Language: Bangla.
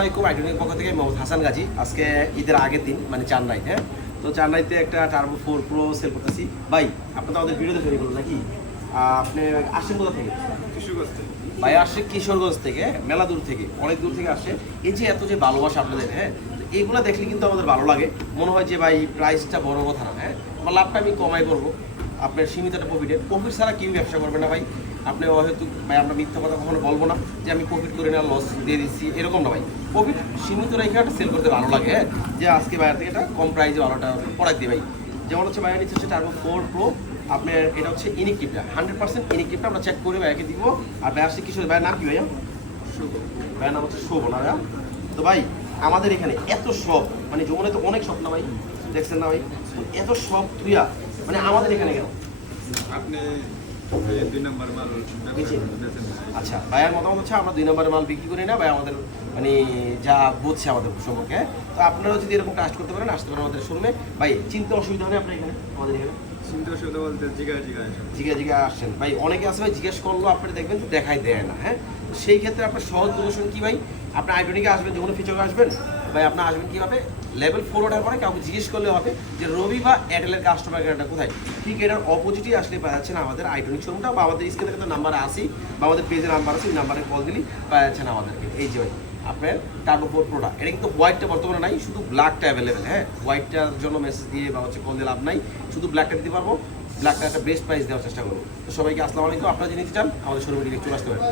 আসসালামাইকুম আইডনের পক্ষ থেকে মোহাম্মদ হাসান গাজী। আজকে ঈদের আগের দিন মানে চান্নাই, হ্যাঁ, তো চান্নাইতে একটা টার্বো 4 প্রো সেল করতেছি। ভাই আপনি তো আমাদের ভিডিওতে তৈরি করলেন নাকি? আপনি আসছেন কোথা থেকে? কিশোরগঞ্জ থেকে। ভাই আসছে কিশোরগঞ্জ থেকে, মেলা দূর থেকে, অনেক দূর থেকে আসছে। এই যে এত যে ভালোবাসা আপনাদের, হ্যাঁ, এইগুলো দেখলে কিন্তু আমাদের ভালো লাগে। মনে হয় যে ভাই প্রাইসটা বড় কথা না, হ্যাঁ, আমার লাভটা আমি কমাই করবো, আপনার সীমিত একটা প্রফিট ছাড়া কেউ ব্যবসা করবে না ভাই। আপনি হয়তো ভাই আমরা মিথ্যা কথা কখনো বলবো না যে আমি প্রফিট করে না লস দিয়ে দিচ্ছি, এরকম না ভাই। প্রফিট সীমিত রেখে একটা সেল করতে ভালো লাগে, হ্যাঁ, যে আজকে বাইরে থেকে এটা কম প্রাইসে ভালোটা পড়াই দিই ভাই। যেমন হচ্ছে বাইরে নিচ্ছে হচ্ছে টার্বো 4 প্রো, আপনার এটা হচ্ছে ইনিকটিভটা 100% ইনিকটিভটা আমরা চেক করে ভাইয়াকে দিব। আর ভাই আসছে কিছু ভাইয়ের নাম কি ভাইয়া? ভাইয়ের নাম হচ্ছে শোভন। আর তো ভাই আমাদের এখানে এত সব মানে যমুনে তো অনেক শপ না ভাই, দেখছেন না ভাই, এত সব তুইয়া মানে আমাদের এখানে কেন? আপনি এই 2 নাম্বার মাল বেচেন? বেচেন না। আচ্ছা, ভাইয়ের মতামত হচ্ছে আমরা 2 নম্বরের মাল বিক্রি করি না ভাই, আমাদের মানে যা বুঝছে আমাদের সম্পর্কে, হ্যাঁ। তো আপনারাও যদি এরকম কাজ করতে পারেন, আসতে পারেন আমাদের শোরুমে ভাই। চিন্তা অসুবিধা হয় আপনার এখানে, আমাদের এখানে চিন্তা অসুবিধা বলতে জিজ্ঞাসা জিজ্ঞাসা আসছেন ভাই। অনেকে আছে ভাই জিজ্ঞেস করলো আপনারা দেখবেন যে দেখাই দেয় না, হ্যাঁ। তো সেই ক্ষেত্রে আপনার সহজ সলিউশন কি ভাই? আপনি আইডনিকে আসবেন, যখন ফিচারে আসবেন ভাই, আপনি আসবেন কীভাবে? লেভেল 4 ওঠার পরে কাউকে জিজ্ঞেস করলে হবে যে রবি বা এয়ারটেলের কাস্টমার কেয়ারটা কোথায়। ঠিক এটার অপোজিটই আসলে পাওয়া যাচ্ছেন আমাদের আইডনিক শোরুমটা, বা আমাদের স্ক্রিনে কিন্তু নাম্বার আসি বা আমাদের পেজে নাম্বার আছে, ওই নাম্বারে কল দিলেই পাওয়া যাচ্ছেন আমাদেরকে। এই যে ভাই আপনার টার্বো 4 প্রোটা, এটা কিন্তু হোয়াইটটা বর্তমানে নাই, শুধু ব্ল্যাকটা অ্যাভেলেবেল, হ্যাঁ। হোয়াইটটার জন্য মেসেজ দিয়ে বা হচ্ছে কল দিয়ে লাভ নাই, শুধু ব্ল্যাকটা দিতে পারবো। ব্ল্যাকটা একটা বেস্ট প্রাইস দেওয়ার চেষ্টা করবো। তো সবাইকে আসসালামু আলাইকুম। আপনারা যদি নিতে চান আমাদের শোরুমে চলে আসতে পারেন।